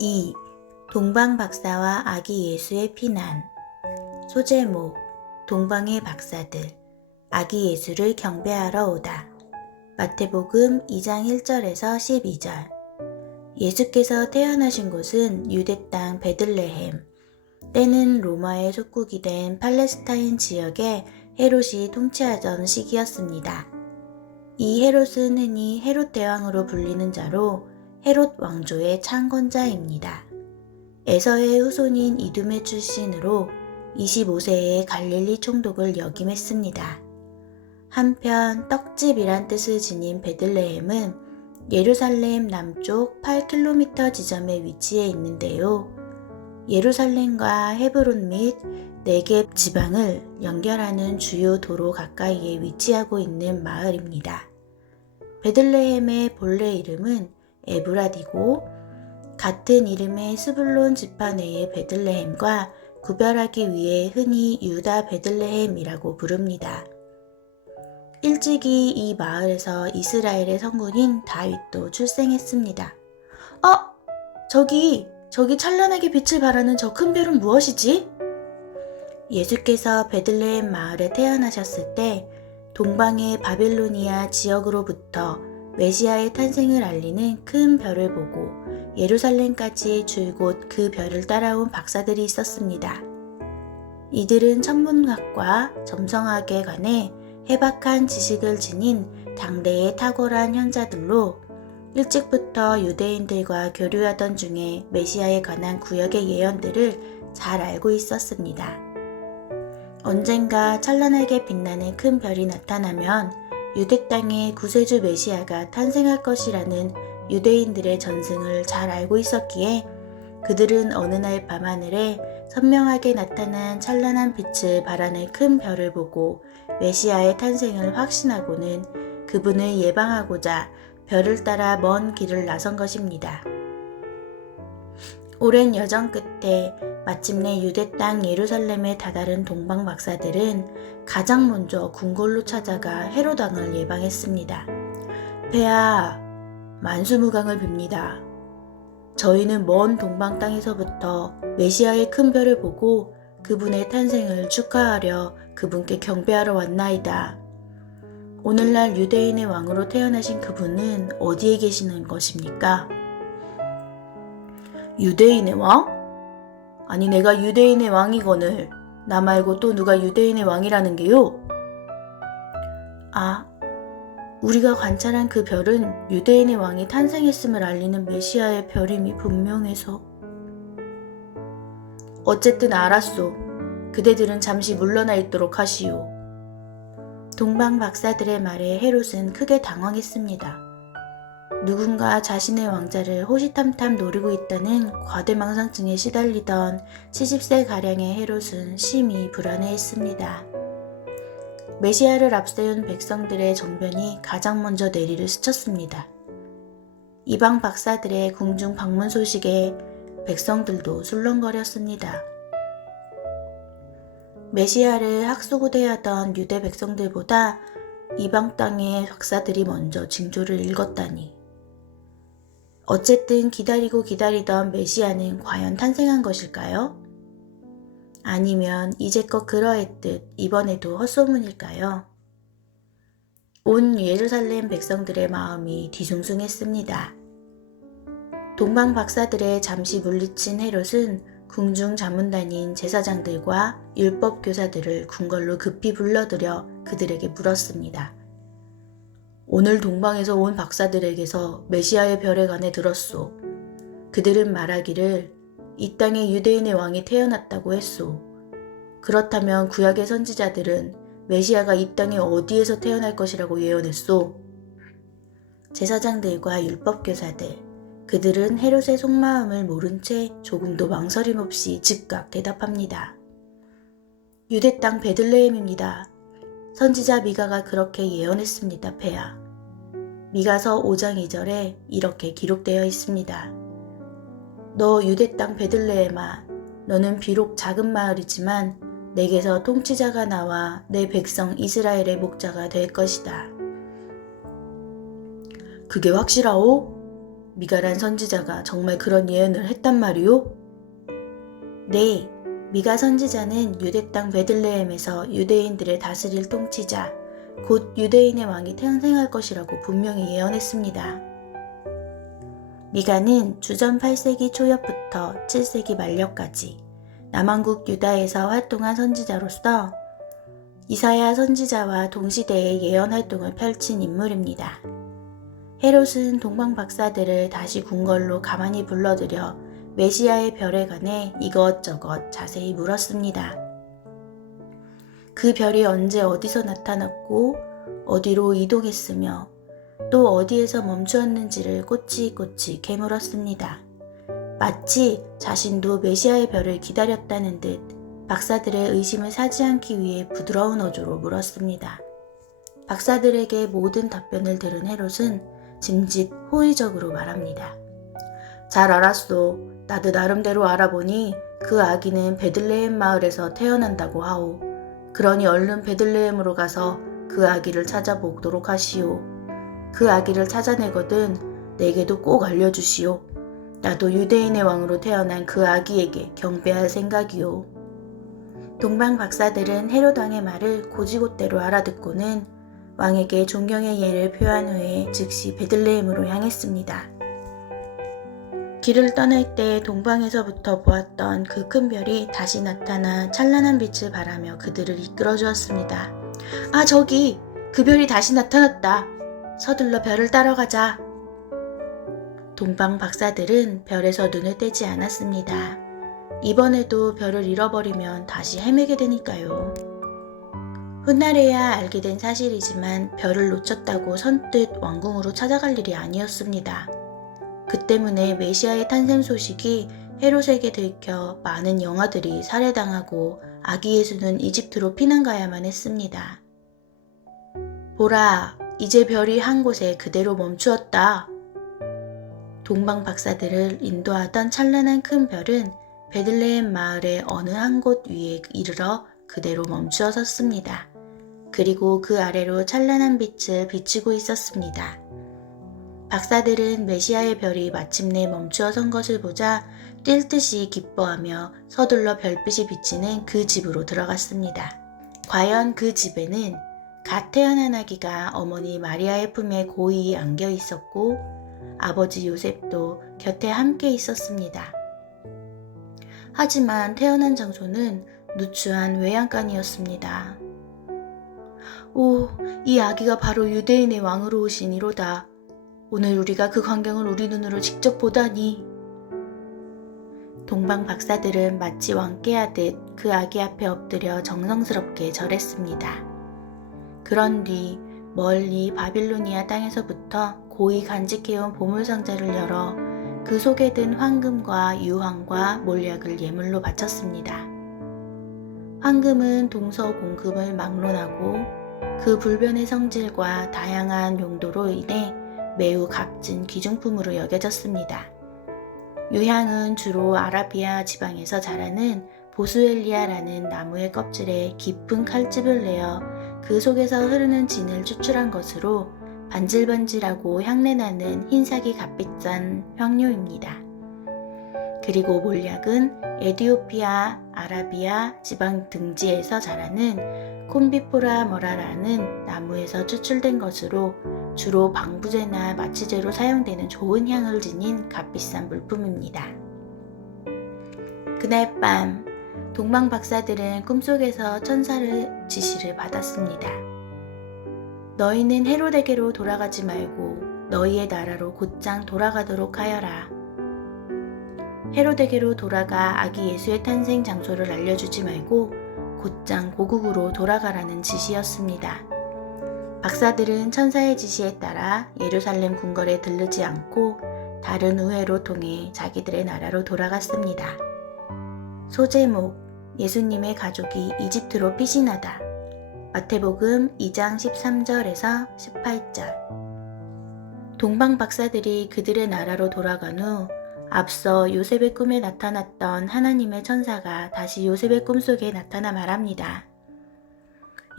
2. 동방박사와 아기 예수의 피난. 소제목: 동방의 박사들, 아기 예수를 경배하러 오다. 마태복음 2장 1절에서 12절. 예수께서 태어나신 곳은 유대 땅 베들레헴, 때는 로마의 속국이 된 팔레스타인 지역에 헤롯이 통치하던 시기였습니다. 이 헤롯은 흔히 헤롯 대왕으로 불리는 자로 헤롯 왕조의 창건자입니다. 에서의 후손인 이두메 출신으로 25세에 갈릴리 총독을 역임했습니다. 한편 떡집이란 뜻을 지닌 베들레헴은 예루살렘 남쪽 8km 지점에 위치해 있는데요. 예루살렘과 헤브론 및 네겝 지방을 연결하는 주요 도로 가까이에 위치하고 있는 마을입니다. 베들레헴의 본래 이름은 에브라디고, 같은 이름의 스불론 지파 내의 베들레헴과 구별하기 위해 흔히 유다 베들레헴이라고 부릅니다. 일찍이 이 마을에서 이스라엘의 성군인 다윗도 출생했습니다. 저기 찬란하게 빛을 발하는 저 큰 별은 무엇이지? 예수께서 베들레헴 마을에 태어나셨을 때 동방의 바빌로니아 지역으로부터 메시아의 탄생을 알리는 큰 별을 보고 예루살렘까지 줄곧 그 별을 따라온 박사들이 있었습니다. 이들은 천문학과 점성학에 관해 해박한 지식을 지닌 당대의 탁월한 현자들로 일찍부터 유대인들과 교류하던 중에 메시아에 관한 구약의 예언들을 잘 알고 있었습니다. 언젠가 찬란하게 빛나는 큰 별이 나타나면 유대 땅에 구세주 메시아가 탄생할 것이라는 유대인들의 전승을 잘 알고 있었기에 그들은 어느 날 밤하늘에 선명하게 나타난 찬란한 빛을 발하는 큰 별을 보고 메시아의 탄생을 확신하고는 그분을 예방하고자 별을 따라 먼 길을 나선 것입니다. 오랜 여정 끝에 마침내 유대 땅 예루살렘에 다다른 동방 박사들은 가장 먼저 궁궐로 찾아가 헤롯 왕을 예방했습니다. 폐하, 만수무강을 빕니다. 저희는 먼 동방 땅에서부터 메시아의 큰 별을 보고 그분의 탄생을 축하하려 그분께 경배하러 왔나이다. 오늘날 유대인의 왕으로 태어나신 그분은 어디에 계시는 것입니까? 유대인의 왕? 아니, 내가 유대인의 왕이거늘 나 말고 또 누가 유대인의 왕이라는 게요? 우리가 관찰한 그 별은 유대인의 왕이 탄생했음을 알리는 메시아의 별임이 분명해서. 어쨌든 알았소. 그대들은 잠시 물러나 있도록 하시오. 동방 박사들의 말에 헤롯은 크게 당황했습니다. 누군가 자신의 왕자를 호시탐탐 노리고 있다는 과대망상증에 시달리던 70세가량의 헤롯은 심히 불안해했습니다. 메시아를 앞세운 백성들의 정변이 가장 먼저 내리를 스쳤습니다. 이방 박사들의 궁중 방문 소식에 백성들도 술렁거렸습니다. 메시아를 학수고대하던 유대 백성들보다 이방 땅의 박사들이 먼저 징조를 읽었다니. 어쨌든 기다리고 기다리던 메시아는 과연 탄생한 것일까요? 아니면 이제껏 그러했듯 이번에도 헛소문일까요? 온 예루살렘 백성들의 마음이 뒤숭숭했습니다. 동방 박사들의 잠시 물리친 헤롯은 궁중 자문단인 제사장들과 율법 교사들을 궁궐로 급히 불러들여 그들에게 물었습니다. 오늘 동방에서 온 박사들에게서 메시아의 별에 관해 들었소. 그들은 말하기를 이 땅에 유대인의 왕이 태어났다고 했소. 그렇다면 구약의 선지자들은 메시아가 이 땅에 어디에서 태어날 것이라고 예언했소. 제사장들과 율법교사들, 그들은 헤롯의 속마음을 모른 채 조금도 망설임 없이 즉각 대답합니다. 유대 땅 베들레헴입니다. 선지자 미가가 그렇게 예언했습니다, 폐하. 미가서 5장 2절에 이렇게 기록되어 있습니다. 너 유대 땅 베들레헴아, 너는 비록 작은 마을이지만 내게서 통치자가 나와 내 백성 이스라엘의 목자가 될 것이다. 그게 확실하오? 미가란 선지자가 정말 그런 예언을 했단 말이오? 네, 미가 선지자는 유대 땅 베들레헴에서 유대인들을 다스릴 통치자, 곧 유대인의 왕이 탄생할 것이라고 분명히 예언했습니다. 미가는 주전 8세기 초엽부터 7세기 말년까지 남왕국 유다에서 활동한 선지자로서 이사야 선지자와 동시대의 예언 활동을 펼친 인물입니다. 헤롯은 동방 박사들을 다시 궁궐로 가만히 불러들여 메시아의 별에 관해 이것저것 자세히 물었습니다. 그 별이 언제 어디서 나타났고 어디로 이동했으며 또 어디에서 멈추었는지를 꼬치꼬치 캐물었습니다. 마치 자신도 메시아의 별을 기다렸다는 듯 박사들의 의심을 사지 않기 위해 부드러운 어조로 물었습니다. 박사들에게 모든 답변을 들은 헤롯은 짐짓 호의적으로 말합니다. 잘 알았소. 나도 나름대로 알아보니 그 아기는 베들레헴 마을에서 태어난다고 하오. 그러니 얼른 베들레헴으로 가서 그 아기를 찾아보도록 하시오. 그 아기를 찾아내거든 내게도 꼭 알려주시오. 나도 유대인의 왕으로 태어난 그 아기에게 경배할 생각이오. 동방 박사들은 헤롯 왕의 말을 고지곳대로 알아듣고는 왕에게 존경의 예를 표한 후에 즉시 베들레헴으로 향했습니다. 길을 떠날 때 동방에서부터 보았던 그 큰 별이 다시 나타나 찬란한 빛을 발하며 그들을 이끌어 주었습니다. 아, 저기! 그 별이 다시 나타났다! 서둘러 별을 따라가자! 동방 박사들은 별에서 눈을 떼지 않았습니다. 이번에도 별을 잃어버리면 다시 헤매게 되니까요. 훗날에야 알게 된 사실이지만 별을 놓쳤다고 선뜻 왕궁으로 찾아갈 일이 아니었습니다. 그 때문에 메시아의 탄생 소식이 헤롯에게 들켜 많은 영아들이 살해당하고 아기 예수는 이집트로 피난가야만 했습니다. 보라, 이제 별이 한 곳에 그대로 멈추었다. 동방 박사들을 인도하던 찬란한 큰 별은 베들레헴 마을의 어느 한 곳 위에 이르러 그대로 멈추어 섰습니다. 그리고 그 아래로 찬란한 빛을 비추고 있었습니다. 박사들은 메시아의 별이 마침내 멈추어 선 것을 보자 뛸 듯이 기뻐하며 서둘러 별빛이 비치는 그 집으로 들어갔습니다. 과연 그 집에는 갓 태어난 아기가 어머니 마리아의 품에 고이 안겨 있었고 아버지 요셉도 곁에 함께 있었습니다. 하지만 태어난 장소는 누추한 외양간이었습니다. 오, 이 아기가 바로 유대인의 왕으로 오신 이로다. 오늘 우리가 그 광경을 우리 눈으로 직접 보다니. 동방 박사들은 마치 왕께하듯 그 아기 앞에 엎드려 정성스럽게 절했습니다. 그런 뒤 멀리 바빌로니아 땅에서부터 고이 간직해온 보물상자를 열어 그 속에 든 황금과 유황과 몰약을 예물로 바쳤습니다. 황금은 동서공금을 막론하고 그 불변의 성질과 다양한 용도로 인해 매우 값진 귀중품으로 여겨졌습니다. 유향은 주로 아라비아 지방에서 자라는 보스웰리아라는 나무의 껍질에 깊은 칼집을 내어 그 속에서 흐르는 진을 추출한 것으로 반질반질하고 향내나는 흰색이 값비싼 향료입니다. 그리고 몰약은 에티오피아, 아라비아 지방 등지에서 자라는 콤비포라 머라라는 나무에서 추출된 것으로 주로 방부제나 마취제로 사용되는 좋은 향을 지닌 값비싼 물품입니다. 그날 밤 동방 박사들은 꿈속에서 천사를 지시를 받았습니다. 너희는 헤롯에게로 돌아가지 말고 너희의 나라로 곧장 돌아가도록 하여라. 헤롯에게로 돌아가 아기 예수의 탄생 장소를 알려주지 말고 곧장 고국으로 돌아가라는 지시였습니다. 박사들은 천사의 지시에 따라 예루살렘 궁궐에 들르지 않고 다른 우회로 통해 자기들의 나라로 돌아갔습니다. 소제목, 예수님의 가족이 이집트로 피신하다. 마태복음 2장 13절에서 18절. 동방 박사들이 그들의 나라로 돌아간 후 앞서 요셉의 꿈에 나타났던 하나님의 천사가 다시 요셉의 꿈속에 나타나 말합니다.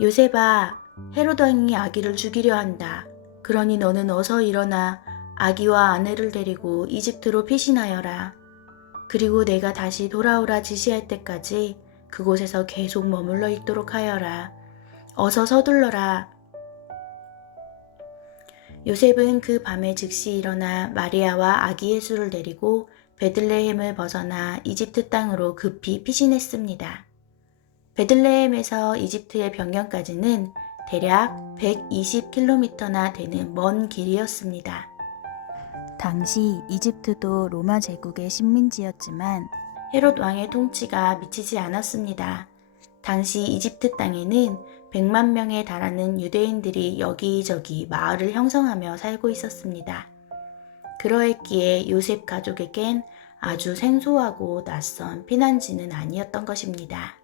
요셉아, 헤롯 왕이 아기를 죽이려 한다. 그러니 너는 어서 일어나 아기와 아내를 데리고 이집트로 피신하여라. 그리고 내가 다시 돌아오라 지시할 때까지 그곳에서 계속 머물러 있도록 하여라. 어서 서둘러라. 요셉은 그 밤에 즉시 일어나 마리아와 아기 예수를 데리고 베들레헴을 벗어나 이집트 땅으로 급히 피신했습니다. 베들레헴에서 이집트의 변경까지는 대략 120km나 되는 먼 길이었습니다. 당시 이집트도 로마 제국의 식민지였지만 헤롯 왕의 통치가 미치지 않았습니다. 당시 이집트 땅에는 100만 명에 달하는 유대인들이 여기저기 마을을 형성하며 살고 있었습니다. 그러했기에 요셉 가족에겐 아주 생소하고 낯선 피난지는 아니었던 것입니다.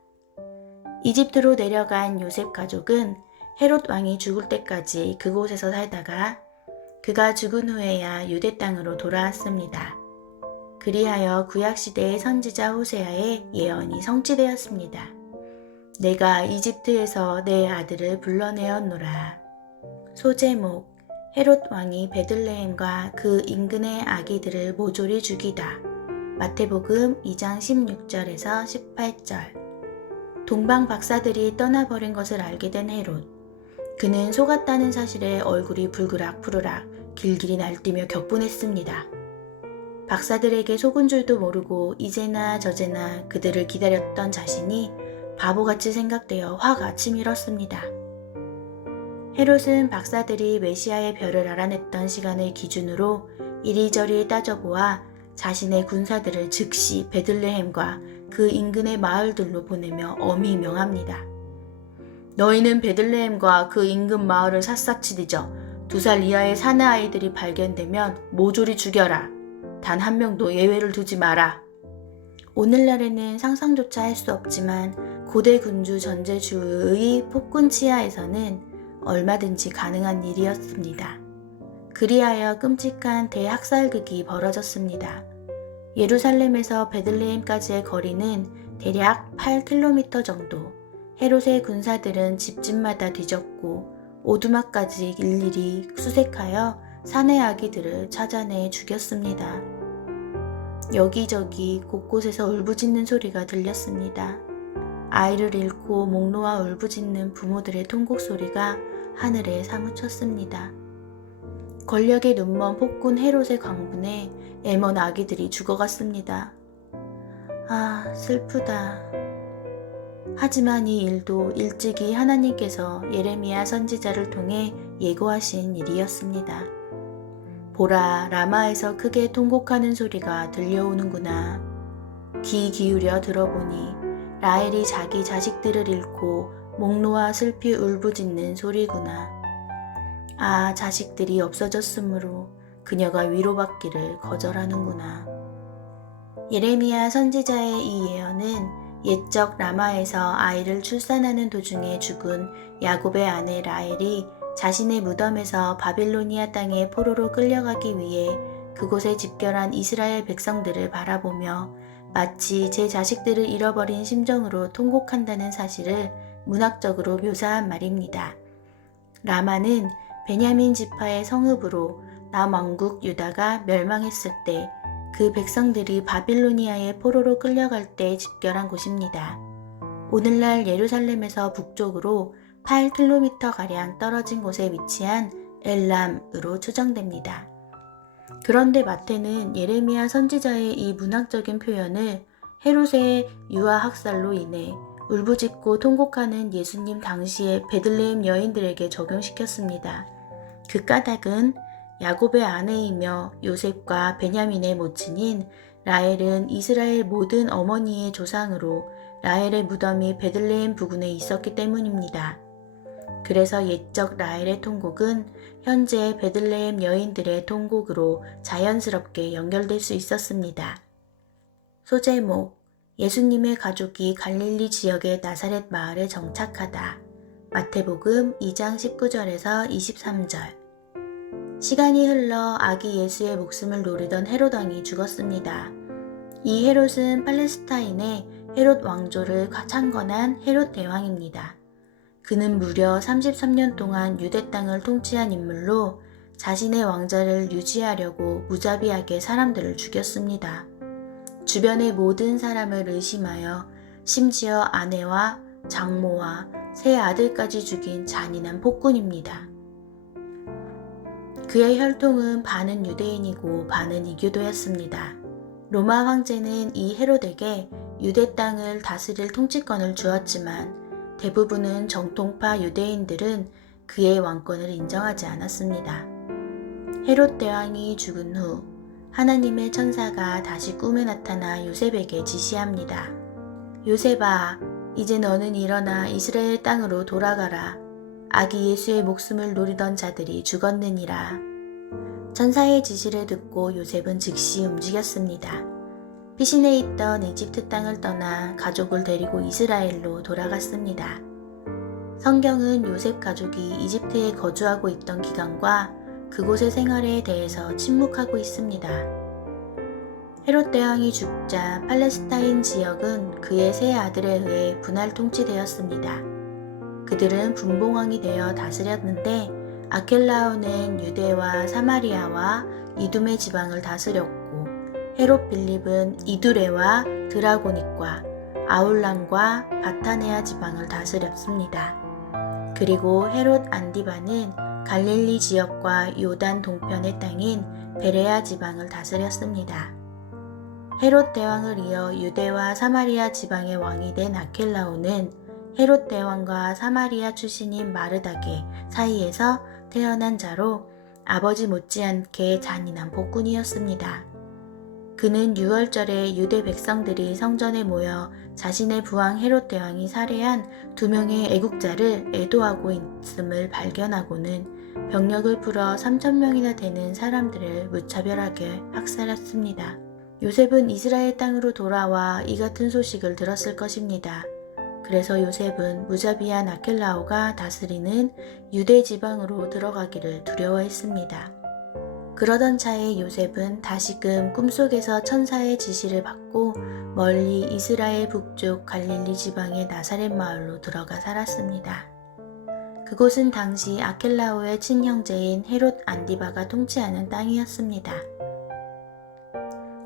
이집트로 내려간 요셉 가족은 헤롯 왕이 죽을 때까지 그곳에서 살다가 그가 죽은 후에야 유대 땅으로 돌아왔습니다. 그리하여 구약시대의 선지자 호세아의 예언이 성취되었습니다. 내가 이집트에서 내 아들을 불러내었노라. 소제목 헤롯 왕이 베들레헴과 그 인근의 아기들을 모조리 죽이다. 마태복음 2장 16절에서 18절. 동방 박사들이 떠나버린 것을 알게 된 헤롯. 그는 속았다는 사실에 얼굴이 불그락 길길이 날뛰며 격분했습니다. 박사들에게 속은 줄도 모르고 이제나 저제나 그들을 기다렸던 자신이 바보같이 생각되어 화가 치밀었습니다. 헤롯은 박사들이 메시아의 별을 알아냈던 시간을 기준으로 이리저리 따져보아 자신의 군사들을 즉시 베들레헴과 그 인근의 마을들로 보내며 엄히 명합니다. 너희는 베들레헴과 그 인근 마을을 샅샅이 뒤져 2살 이하의 사내 아이들이 발견되면 모조리 죽여라. 단 한 명도 예외를 두지 마라. 오늘날에는 상상조차 할 수 없지만 고대 군주 전제주의 폭군 치하에서는 얼마든지 가능한 일이었습니다. 그리하여 끔찍한 대학살극이 벌어졌습니다. 예루살렘에서 베들레헴까지의 거리는 대략 8km 정도. 헤롯의 군사들은 집집마다 뒤졌고 오두막까지 일일이 수색하여 사내 아기들을 찾아내 죽였습니다. 여기저기 곳곳에서 울부짖는 소리가 들렸습니다. 아이를 잃고 목 놓아 울부짖는 부모들의 통곡 소리가 하늘에 사무쳤습니다. 권력의 눈먼 폭군 헤롯의 광분에 애먼 아기들이 죽어갔습니다. 아, 슬프다. 하지만 이 일도 일찍이 하나님께서 예레미야 선지자를 통해 예고하신 일이었습니다. 보라, 라마에서 크게 통곡하는 소리가 들려오는구나. 귀 기울여 들어보니 라헬이 자기 자식들을 잃고 목 놓아 슬피 울부짖는 소리구나. 아, 자식들이 없어졌으므로 그녀가 위로받기를 거절하는구나. 예레미야 선지자의 이 예언은 옛적 라마에서 아이를 출산하는 도중에 죽은 야곱의 아내 라헬이 자신의 무덤에서 바빌로니아 땅에 포로로 끌려가기 위해 그곳에 집결한 이스라엘 백성들을 바라보며 마치 제 자식들을 잃어버린 심정으로 통곡한다는 사실을 문학적으로 묘사한 말입니다. 라마는 베냐민 지파의 성읍으로 남왕국 유다가 멸망했을 때 그 백성들이 바빌로니아의 포로로 끌려갈 때 집결한 곳입니다. 오늘날 예루살렘에서 북쪽으로 8km가량 떨어진 곳에 위치한 엘람으로 추정됩니다. 그런데 마태는 예레미야 선지자의 이 문학적인 표현을 헤롯의 유아 학살로 인해 울부짖고 통곡하는 예수님 당시의 베들레헴 여인들에게 적용시켰습니다. 그 까닭은 야곱의 아내이며 요셉과 베냐민의 모친인 라헬은 이스라엘 모든 어머니의 조상으로 라헬의 무덤이 베들레헴 부근에 있었기 때문입니다. 그래서 옛적 라헬의 통곡은 현재 베들레헴 여인들의 통곡으로 자연스럽게 연결될 수 있었습니다. 소제목 예수님의 가족이 갈릴리 지역의 나사렛 마을에 정착하다. 마태복음 2장 19절에서 23절. 시간이 흘러 아기 예수의 목숨을 노리던 헤롯 왕이 죽었습니다. 이 헤롯은 팔레스타인의 헤롯 왕조를 창건한 헤롯 대왕입니다. 그는 무려 33년 동안 유대 땅을 통치한 인물로 자신의 왕좌를 유지하려고 무자비하게 사람들을 죽였습니다. 주변의 모든 사람을 의심하여 심지어 아내와 장모와 세 아들까지 죽인 잔인한 폭군입니다. 그의 혈통은 반은 유대인이고 반은 이교도였습니다. 로마 황제는 이 헤롯에게 유대 땅을 다스릴 통치권을 주었지만 대부분은 정통파 유대인들은 그의 왕권을 인정하지 않았습니다. 헤롯 대왕이 죽은 후 하나님의 천사가 다시 꿈에 나타나 요셉에게 지시합니다. 요셉아, 이제 너는 일어나 이스라엘 땅으로 돌아가라. 아기 예수의 목숨을 노리던 자들이 죽었느니라. 천사의 지시를 듣고 요셉은 즉시 움직였습니다. 피신해 있던 이집트 땅을 떠나 가족을 데리고 이스라엘로 돌아갔습니다. 성경은 요셉 가족이 이집트에 거주하고 있던 기간과 그곳의 생활에 대해서 침묵하고 있습니다. 헤롯 대왕이 죽자 팔레스타인 지역은 그의 세 아들에 의해 분할 통치되었습니다. 그들은 분봉왕이 되어 다스렸는데 아켈라오는 유대와 사마리아와 이두메 지방을 다스렸고 헤롯 빌립은 이두레와 드라고닉과 아울람과 바타네아 지방을 다스렸습니다. 그리고 헤롯 안디바는 갈릴리 지역과 요단 동편의 땅인 베레아 지방을 다스렸습니다. 헤롯 대왕을 이어 유대와 사마리아 지방의 왕이 된 아켈라오는 헤롯 대왕과 사마리아 출신인 마르다게 사이에서 태어난 자로 아버지 못지않게 잔인한 폭군이었습니다. 그는 유월절에 유대 백성들이 성전에 모여 자신의 부왕 헤롯 대왕이 살해한 2명의 애국자를 애도하고 있음을 발견하고는 병력을 풀어 3,000명이나 되는 사람들을 무차별하게 학살했습니다. 요셉은 이스라엘 땅으로 돌아와 이 같은 소식을 들었을 것입니다. 그래서 요셉은 무자비한 아켈라오가 다스리는 유대 지방으로 들어가기를 두려워했습니다. 그러던 차에 요셉은 다시금 꿈속에서 천사의 지시를 받고 멀리 이스라엘 북쪽 갈릴리 지방의 나사렛 마을로 들어가 살았습니다. 그곳은 당시 아켈라오의 친형제인 헤롯 안디바가 통치하는 땅이었습니다.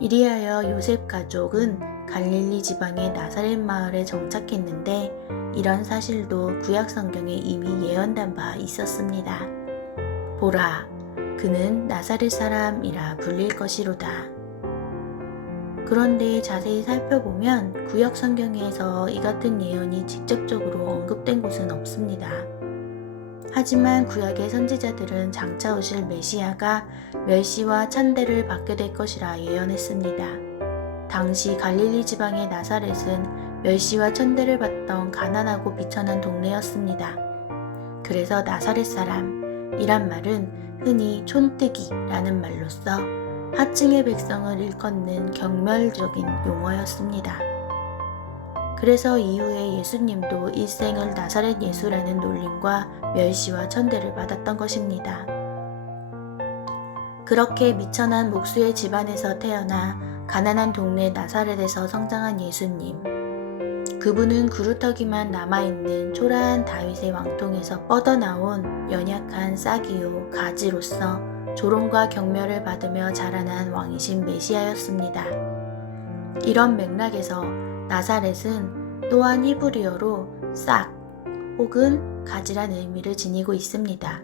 이리하여 요셉 가족은 갈릴리 지방의 나사렛 마을에 정착했는데 이런 사실도 구약 성경에 이미 예언된 바 있었습니다. 보라, 그는 나사렛 사람이라 불릴 것이로다. 그런데 자세히 살펴보면 구약 성경에서 이 같은 예언이 직접적으로 언급된 곳은 없습니다. 하지만 구약의 선지자들은 장차 오실 메시아가 멸시와 찬대를 받게 될 것이라 예언했습니다. 당시 갈릴리 지방의 나사렛은 멸시와 천대를 받던 가난하고 비천한 동네였습니다. 그래서 나사렛 사람이란 말은 흔히 촌뜨기라는 말로써 하층의 백성을 일컫는 경멸적인 용어였습니다. 그래서 이후에 예수님도 일생을 나사렛 예수라는 놀림과 멸시와 천대를 받았던 것입니다. 그렇게 미천한 목수의 집안에서 태어나 가난한 동네 나사렛에서 성장한 예수님. 그분은 구루터기만 남아있는 초라한 다윗의 왕통에서 뻗어나온 연약한 싹이요 가지로서 조롱과 경멸을 받으며 자라난 왕이신 메시아였습니다. 이런 맥락에서 나사렛은 또한 히브리어로 싹 혹은 가지란 의미를 지니고 있습니다.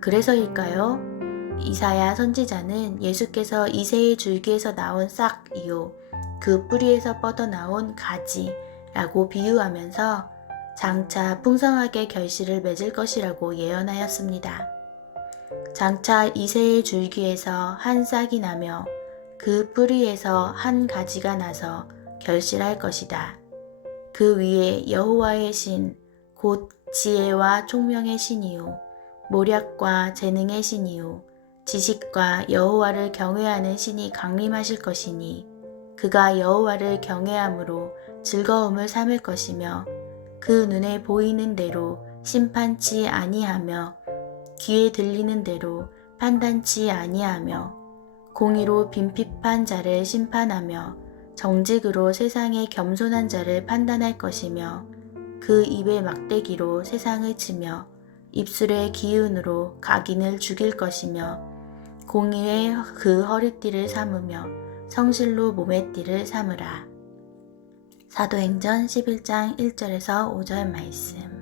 그래서일까요? 이사야 선지자는 예수께서 이새의 줄기에서 나온 싹이요 그 뿌리에서 뻗어나온 가지라고 비유하면서 장차 풍성하게 결실을 맺을 것이라고 예언하였습니다. 장차 이새의 줄기에서 한 싹이 나며 그 뿌리에서 한 가지가 나서 결실할 것이다. 그 위에 여호와의 신, 곧 지혜와 총명의 신이요 모략과 재능의 신이요 지식과 여호와를 경외하는 신이 강림하실 것이니 그가 여호와를 경외함으로 즐거움을 삼을 것이며 그 눈에 보이는 대로 심판치 아니하며 귀에 들리는 대로 판단치 아니하며 공의로 빈핍한 자를 심판하며 정직으로 세상의 겸손한 자를 판단할 것이며 그 입의 막대기로 세상을 치며 입술의 기운으로 각인을 죽일 것이며 공의의 그 허리띠를 삼으며 성실로 몸의 띠를 삼으라. 사도행전 11장 1절에서 5절 말씀.